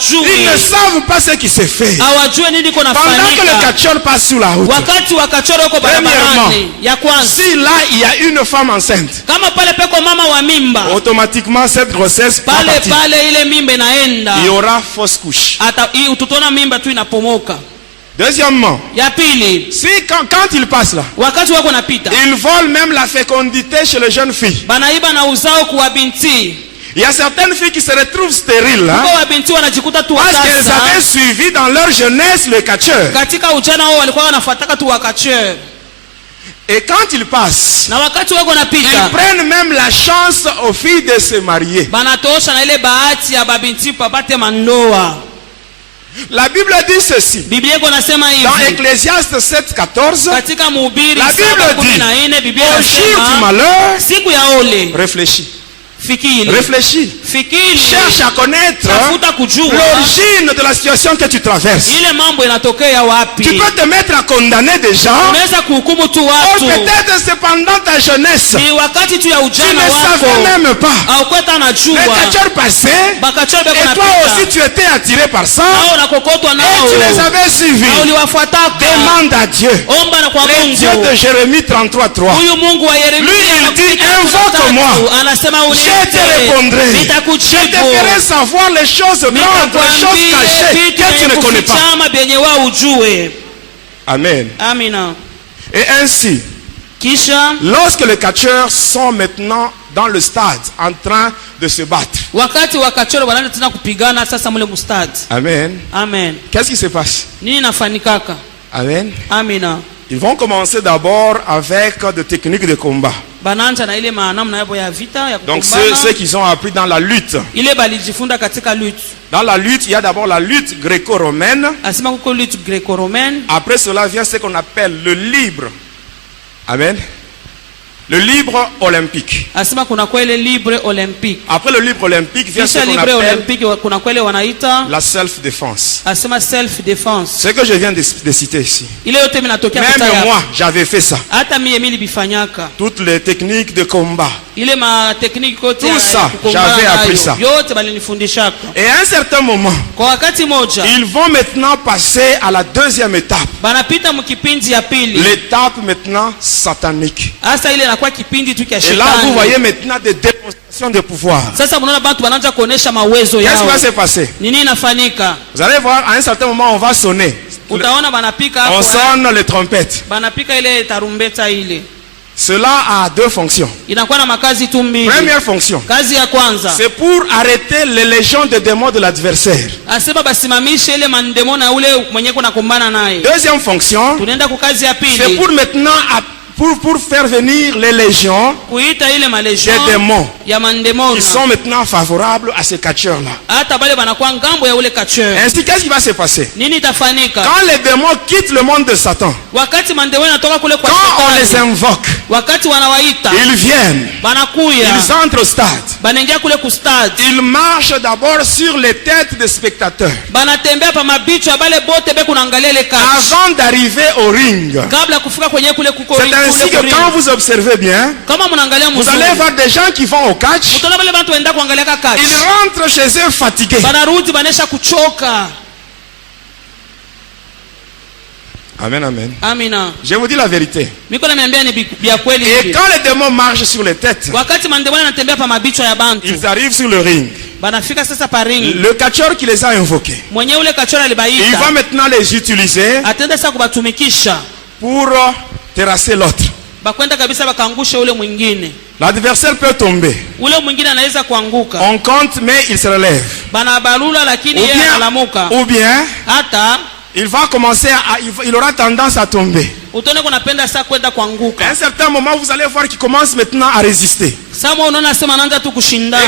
Ils ne savent pas ce qui se fait. Pendant que le catcheur passe sur la route, premièrement, Premièrement, si là il y a une femme enceinte, automatiquement cette grossesse part partir. Il y aura fausse couche. Deuxièmement, si quand il passe là, ils volent même la fécondité chez les jeunes filles. Il y a certaines filles qui se retrouvent stériles hein, parce qu'elles avaient suivi dans leur jeunesse le catcheur. Et quand ils passent, ils prennent même la chance aux filles de se marier. La Bible dit ceci. Dans Ecclésiaste 7:14, la Bible dit: au jour du malheur, réfléchis. Réfléchis. Cherche à connaître l'origine de la situation que tu traverses. Tu peux te mettre à condamner des gens. Ou peut-être c'est pendant ta jeunesse. Tu ne savais même pas. Le catcheur passait. Et toi aussi tu étais attiré par ça. Et tu les avais suivis. Demande à Dieu. Le Dieu de Jérémie 33:3. Lui il dit: invoque-moi. Je te répondrai. Je te ferai savoir les choses grandes, les choses cachées que tu ne connais pas. Amen. Et ainsi, lorsque les catcheurs sont maintenant dans le stade en train de se battre, amen. Qu'est-ce qui se passe? Amen. Ils vont commencer d'abord avec des techniques de combat. Donc ceux qui ont appris dans la lutte. Dans la lutte, il y a d'abord la lutte gréco-romaine. Après cela vient ce qu'on appelle le libre. Amen. Le libre olympique. Après le libre olympique vient ce qu'on appelle la self-défense. Ce que je viens de citer ici. Même moi, j'avais fait ça. Toutes les techniques de combat. Tout ça, j'avais appris ça. Et à un certain moment, ils vont maintenant passer à la deuxième étape. L'étape maintenant satanique. Et là, vous voyez maintenant des démonstrations de pouvoir. Qu'est-ce qui va se passer? Vous allez voir, à un certain moment, on va sonner. On sonne les trompettes. Cela a deux fonctions. Première fonction, c'est pour arrêter les légions de démons de l'adversaire. Deuxième fonction, c'est pour maintenant pour faire venir les légions des démons qui sont maintenant favorables à ces catcheurs-là. Ainsi, qu'est-ce qui va se passer? Quand les démons quittent le monde de Satan, quand on les invoque, ils viennent, ils entrent au stade, ils marchent d'abord sur les têtes des spectateurs avant d'arriver au ring. C'est ainsi que quand vous observez bien, vous allez voir des gens qui vont au catch. Ils rentrent chez eux fatigués. Amen, amen. Je vous dis la vérité. Et quand les démons marchent sur les têtes, ils arrivent sur le ring. Le catcheur qui les a invoqués, il va maintenant les utiliser pour terrasser l'autre. L'adversaire peut tomber. On compte mais il se relève. Ou bien il va commencer il aura tendance à tomber. À un certain moment, vous allez voir qu'il commence maintenant à résister. Et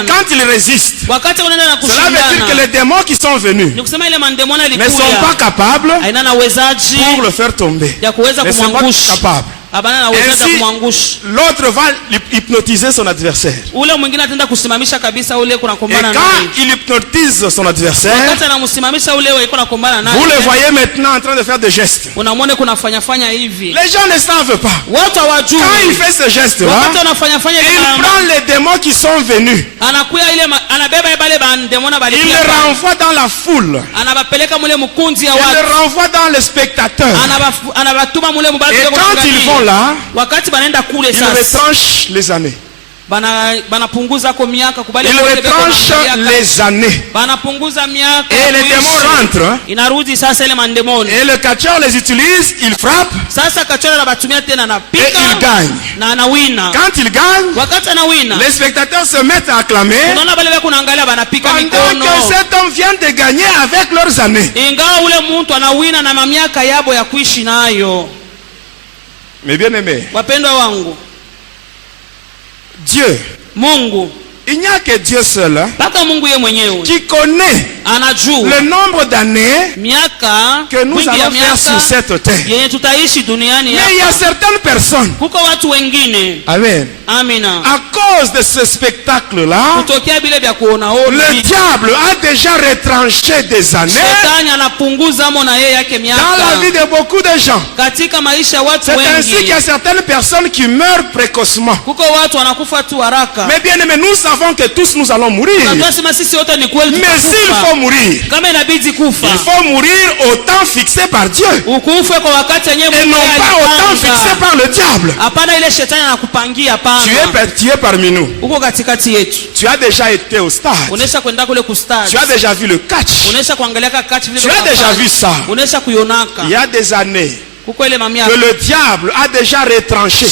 quand il résiste, cela veut dire que les démons qui sont venus ne sont pas capables pour le faire tomber. Ne sont pas capables. Ainsi, l'autre va hypnotiser son adversaire. Et quand il hypnotise son adversaire, vous le voyez maintenant en train de faire des gestes. Les gens ne savent pas. Quand il fait ce geste-là, il prend les démons qui sont venus. Il les renvoie dans la foule. Il les renvoie dans les spectateurs. Et quand ils vont là, ils retranchent les années. Ils retranchent les années. Et les démons rentrent. Et le catcheur les utilise, il frappe. Et il gagne. Quand il gagne, les spectateurs se mettent à acclamer. Pendant que cet homme vient de gagner avec leurs années. Mais bien aimé, Dieu, Mungu, il n'y a que Dieu seul qui connaît le nombre d'années que nous allons faire sur cette terre. Mais il y a certaines personnes, amen, à cause de ce spectacle-là, le diable a déjà retranché des années dans la vie de beaucoup de gens. C'est ainsi qu'il y a certaines personnes qui meurent précocement. Mais bien aimé, nous savons que tous nous allons mourir. Mais s'il faut mourir, il faut mourir au temps fixé par Dieu et non pas au temps fixé par le diable. Tu es parmi nous. Tu as déjà été au stade. Tu as déjà vu le catch. Tu as déjà vu ça. Il y a des années que le diable a déjà retranché.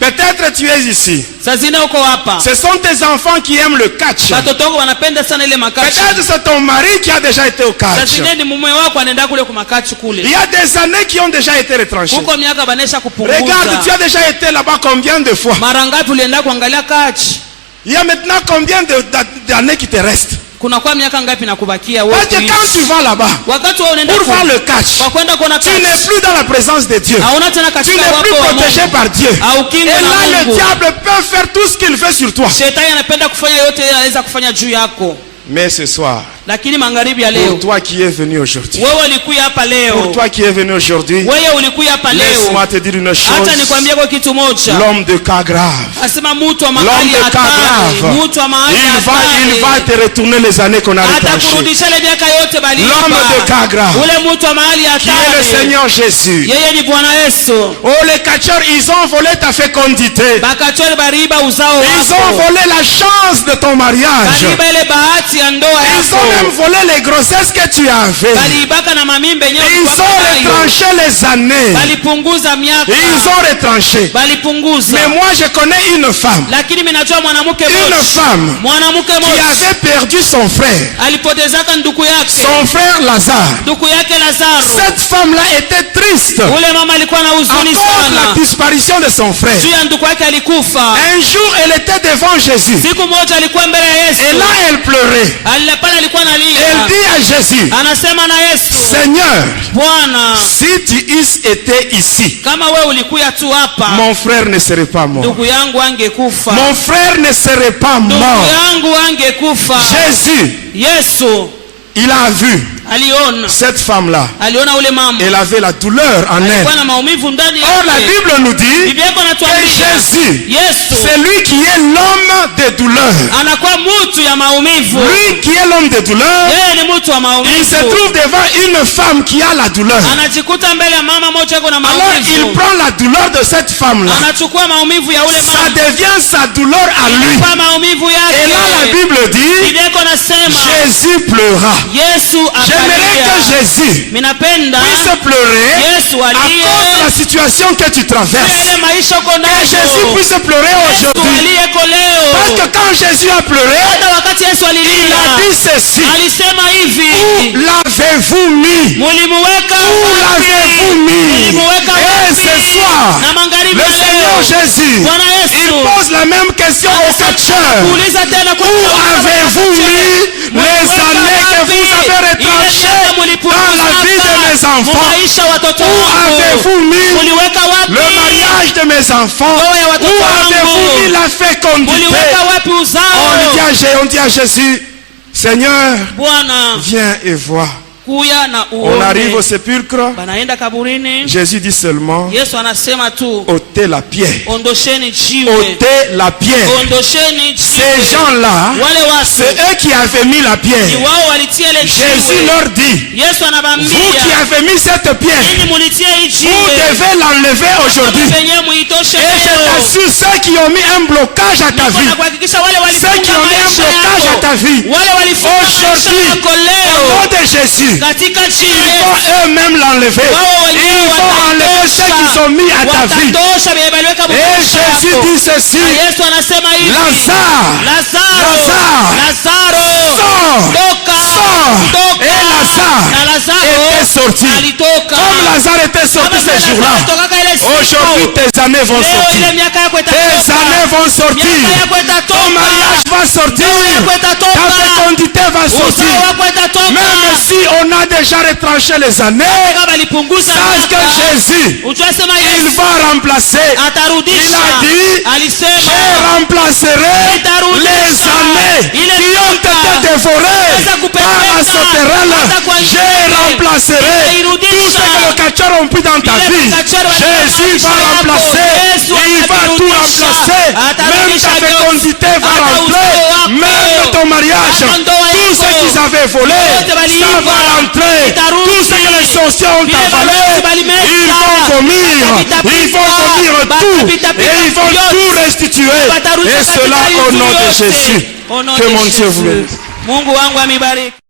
Peut-être tu es ici. Ce sont tes enfants qui aiment le catch. Peut-être c'est ton mari qui a déjà été au catch. Il y a des années qui ont déjà été retranchées. Regarde, tu as déjà été là-bas combien de fois? Il y a maintenant combien d'années qui te restent? Parce que quand tu vas là-bas pour voir le catch, tu n'es plus dans la présence de Dieu. Tu n'es plus protégé par Dieu. Et là le diable peut faire tout ce qu'il veut sur toi. Mais ce soir, pour toi qui es venu aujourd'hui, laisse-moi te dire une chose. L'homme de cas grave, il va te retourner les années qu'on a retranchées. L'homme de cas grave, qui est le Seigneur Jésus. Oh, les catcheurs, ils ont volé ta fécondité. Ils ont volé la chance de ton mariage. Ils ont même volé les grossesses que tu avais. Ils ont retranché les années. Ils ont retranché. Mais moi je connais une femme. Une femme qui avait perdu son frère. Son frère Lazare. Cette femme-là était triste à cause de la disparition de son frère. Un jour elle était devant Jésus. Et là elle pleurait. Elle dit à Jésus, Seigneur, si tu eusses été ici, mon frère ne serait pas mort. Mon frère ne serait pas mort. Jésus, il a vu cette femme-là. Elle avait la douleur en elle. Or la Bible nous dit que Jésus, c'est lui qui est l'homme des douleurs. Lui qui est l'homme des douleurs, il se trouve devant une femme qui a la douleur. Alors il prend la douleur de cette femme-là. Ça devient sa douleur à lui. Et là la Bible dit, Jésus pleura. J'aimerais que Jésus puisse pleurer à cause de la situation que tu traverses. Que Jésus puisse pleurer aujourd'hui. Parce que quand Jésus a pleuré, il a dit ceci: où l'avez-vous mis? Où l'avez-vous mis? Et ce soir, le Seigneur Jésus, il pose la même question aux catcheurs. Où avez-vous mis les années que vous avez retranchées dans la vie de mes enfants? Où avez-vous mis le mariage de mes enfants? Où avez-vous mis la fécondité? On dit à Jésus, Seigneur, viens et vois. On arrive au sépulcre. Jésus dit seulement, ôtez la pierre. Ôtez la pierre. Ces gens-là, c'est eux qui avaient mis la pierre. Jésus leur dit, vous qui avez mis cette pierre, vous devez l'enlever aujourd'hui. Et je t'assure, ceux qui ont mis un blocage à ta vie, ceux qui ont mis un blocage à ta vie, aujourd'hui, au nom de Jésus, ils vont eux-mêmes l'enlever. Ils vont enlever ceux qu'ils ont mis à ta vie. Et Jésus dit ceci, Lazare, sors. Et Lazare était sorti. Comme Lazare était sorti ces jours-là, aujourd'hui tes années vont sortir. Tes années vont sortir. Ton mariage va sortir. Ta fécondité va sortir. Même si on a déjà retranché les années, sache que Jésus, il va remplacer. Il a dit, je remplacerai les années qui ont été dévorées par la sauterelle. Je remplacerai tout ce que les cacheurs ont pris dans ta vie. Jésus va remplacer. Il va tout remplacer. Même ta fécondité va rentrer. Même ton mariage. Tout ce qu'ils avaient volé, ça va rentrer. Tout ce que les sorciers ont avalé, ils vont vomir. Ils vont vomir tout. Et ils vont tout restituer. Et cela au nom de Jésus. Que mon Dieu vous bénisse.